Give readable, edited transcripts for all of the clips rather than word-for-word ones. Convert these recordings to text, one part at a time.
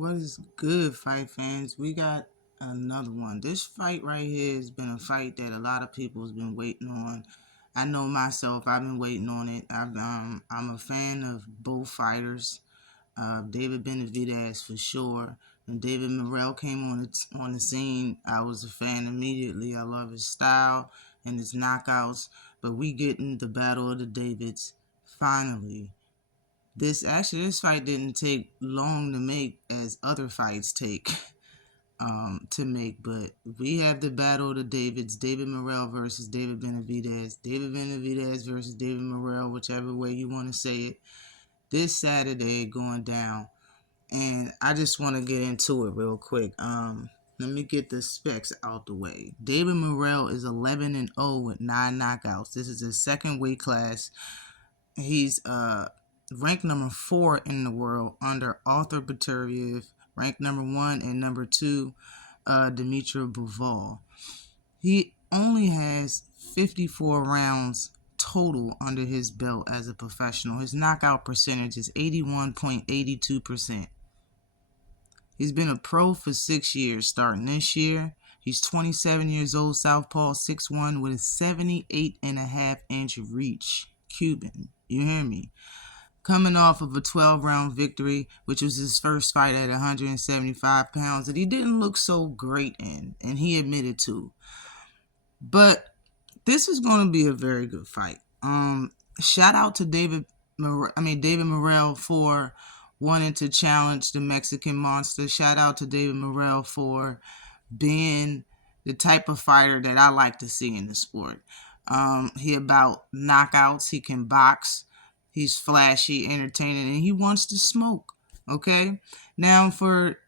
What is good, fight fans? We got another one. This fight right here has been a fight that a lot of people has been waiting on. I know myself, I've been waiting on it. I'm a fan of both fighters. David Benavidez for sure. When David Morrell came on the scene, I was a fan immediately. I love his style and his knockouts. But we getting the battle of the Davids finally. This fight didn't take long to make as other fights take to make, but we have the battle of the Davids: David Morrell versus David Benavidez, David Benavidez versus David Morrell, whichever way you want to say it. This Saturday going down, and I just want to get into it real quick. Let me get the specs out the way. David Morrell is 11-0 with 9 knockouts. This is his second weight class. He's ranked number 4 in the world under Arthur Beterbiev, ranked number 1 and number 2, Dmitry Bivol. He only has 54 rounds total under his belt as a professional. His knockout percentage is 81.82%. He's been a pro for 6 years, starting this year. He's 27 years old, southpaw, 6'1", with a 78.5-inch reach. Cuban, you hear me? Coming off of a 12-round victory, which was his first fight at 175 pounds, that he didn't look so great in, and he admitted to. But this is going to be a very good fight. Shout out to David Morrell for wanting to challenge the Mexican Monster. Shout out to David Morrell for being the type of fighter that I like to see in the sport. He about knockouts. He can box. He's flashy, entertaining, and he wants to smoke. Okay? Now, for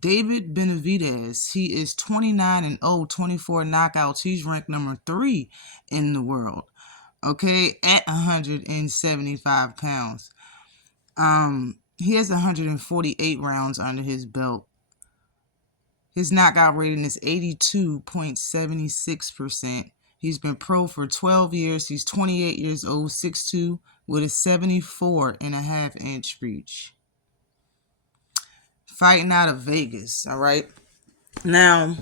David Benavidez, he is 29-0, 24 knockouts. He's ranked number 3 in the world. Okay? At 175 pounds. He has 148 rounds under his belt. His knockout rating is 82.76%. He's been pro for 12 years. He's 28 years old, 6'2", with a 74.5-inch reach. Fighting out of Vegas, all right? Now,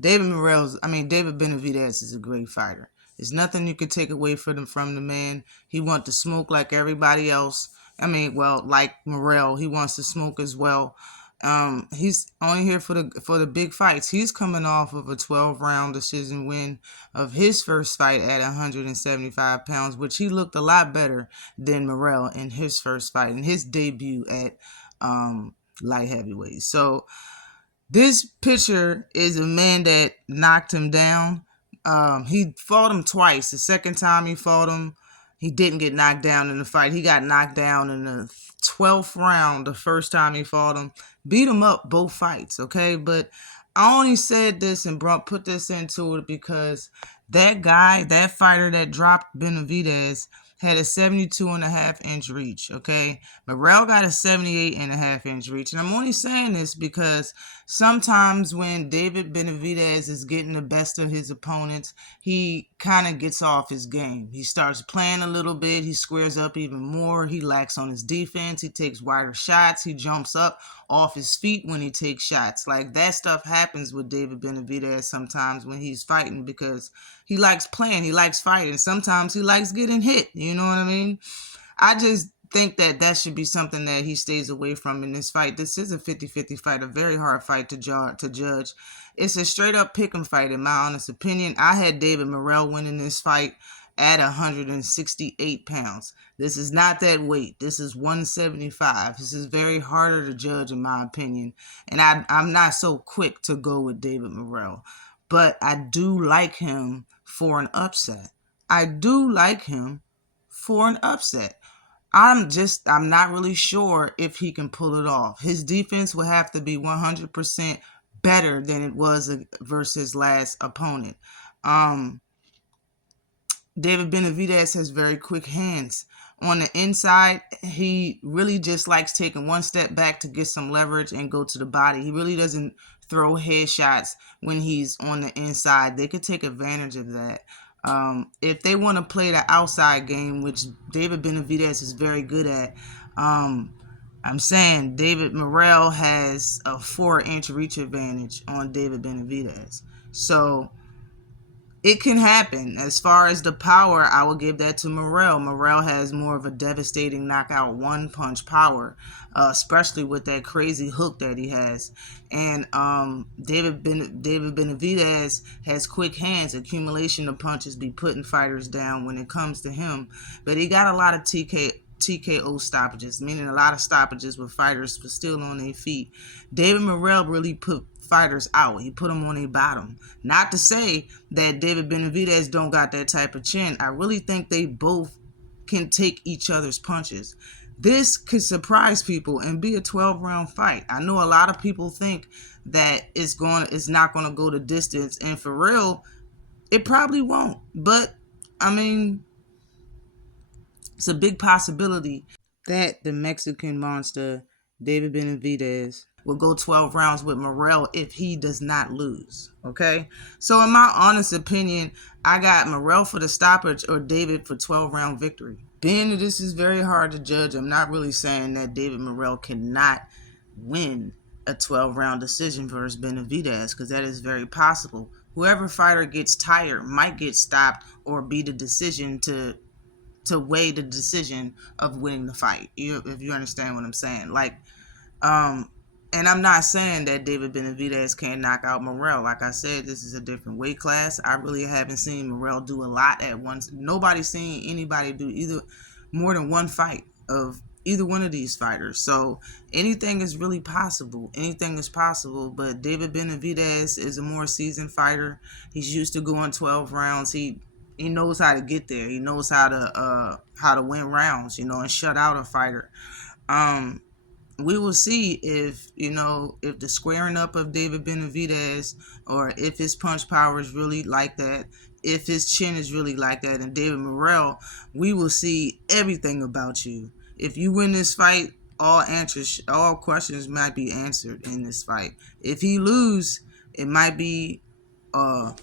David Benavidez is a great fighter. There's nothing you could take away from the man. He wants to smoke like everybody else. Like Morrell, he wants to smoke as well. He's only here for the big fights. He's coming off of a 12-round decision win of his first fight at 175 pounds, which he looked a lot better than Morrell in his first fight, in his debut at light heavyweight. So this pitcher is a man that knocked him down. He fought him twice. The second time he fought him, he didn't get knocked down in the fight. He got knocked down in the 12th round the first time he fought him. Beat him up both fights, okay? But I only said this and put this into it because that fighter that dropped Benavidez had a 72.5-inch reach, okay? Morrell got a 78.5-inch reach. And I'm only saying this because sometimes when David Benavidez is getting the best of his opponents, he kind of gets off his game. He starts playing a little bit. He squares up even more. He lacks on his defense. He takes wider shots. He jumps up off his feet when he takes shots. Like, that stuff happens with David Benavidez sometimes when he's fighting because he likes playing. He likes fighting. Sometimes he likes getting hit. You know what I mean? I just think that should be something that he stays away from in this fight. This is a 50-50 fight, a very hard fight to judge. It's a straight-up pick'em fight, in my honest opinion. I had David Morrell winning this fight at 168 pounds. This is not that weight. This is 175. This is very harder to judge, in my opinion. And I'm not so quick to go with David Morrell. But I do like him for an upset. I'm not really sure if he can pull it off. His defense will have to be 100% better than it was versus last opponent. David Benavidez has very quick hands. On the inside, he really just likes taking one step back to get some leverage and go to the body. He really doesn't throw headshots when he's on the inside. They could take advantage of that. If they want to play the outside game, which David Benavidez is very good at, I'm saying David Morrell has a 4-inch reach advantage on David Benavidez. So it can happen. As far as the power, I will give that to Morrell. Morrell has more of a devastating knockout one punch power, especially with that crazy hook that he has. And David Benavidez has quick hands. Accumulation of punches be putting fighters down when it comes to him. But he got a lot of TKO stoppages, meaning a lot of stoppages with fighters still on their feet. David Morrell really put fighters out. He put them on their bottom. Not to say that David Benavidez don't got that type of chin. I really think they both can take each other's punches. This could surprise people and be a 12-round fight. I know a lot of people think that it's not going to go the distance, and for real, it probably won't. But I mean, it's a big possibility that the Mexican monster, David Benavidez, will go 12 rounds with Morrell if he does not lose. Okay? So, in my honest opinion, I got Morrell for the stoppage or David for 12-round victory. Being that this is very hard to judge, I'm not really saying that David Morrell cannot win a 12-round decision versus Benavidez, because that is very possible. Whoever fighter gets tired might get stopped or be the decision to weigh the decision of winning the fight. If you understand what I'm saying, like, and I'm not saying that David Benavidez can't knock out Morrell. Like I said, this is a different weight class. I really haven't seen Morrell do a lot at once. Nobody's seen anybody do either more than one fight of either one of these fighters. So anything is really possible. Anything is possible. But David Benavidez is a more seasoned fighter. He's used to going 12 rounds. He knows how to get there. He knows how to win rounds, and shut out a fighter. We will see if the squaring up of David Benavidez, or if his punch power is really like that, if his chin is really like that. And David Morrell, we will see everything about you. If you win this fight, all questions might be answered in this fight. If he lose, it might be a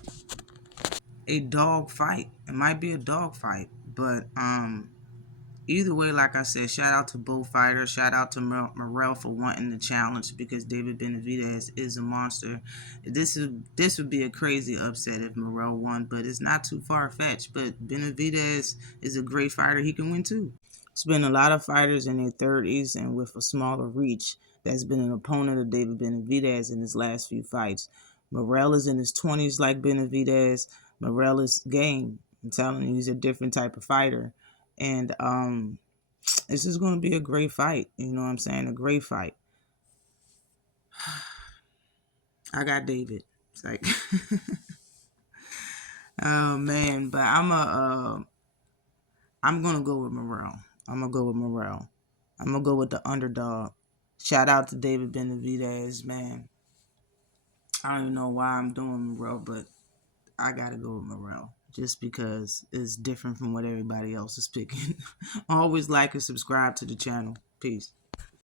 dog fight. It might be a dog fight. But either way, like I said, shout out to both fighters. Shout out to Morrell for wanting the challenge, because David Benavidez is a monster. This would be a crazy upset if Morrell won, but it's not too far-fetched. But Benavidez is a great fighter. He can win too. It's been a lot of fighters in their 30s and with a smaller reach that's been an opponent of David Benavidez in his last few fights. Morrell is in his 20s like Benavidez. Morrell is game. I'm telling you, he's a different type of fighter. And this is going to be a great fight. You know what I'm saying? A great fight. I got David. It's like, oh man, but I'm gonna go with Morrell. I'm gonna go with Morrell. I'm gonna go with the underdog. Shout out to David Benavidez, man. I don't even know why I'm doing Morrell, but I gotta go with Morrell just because it's different from what everybody else is picking. Always like and subscribe to the channel. Peace.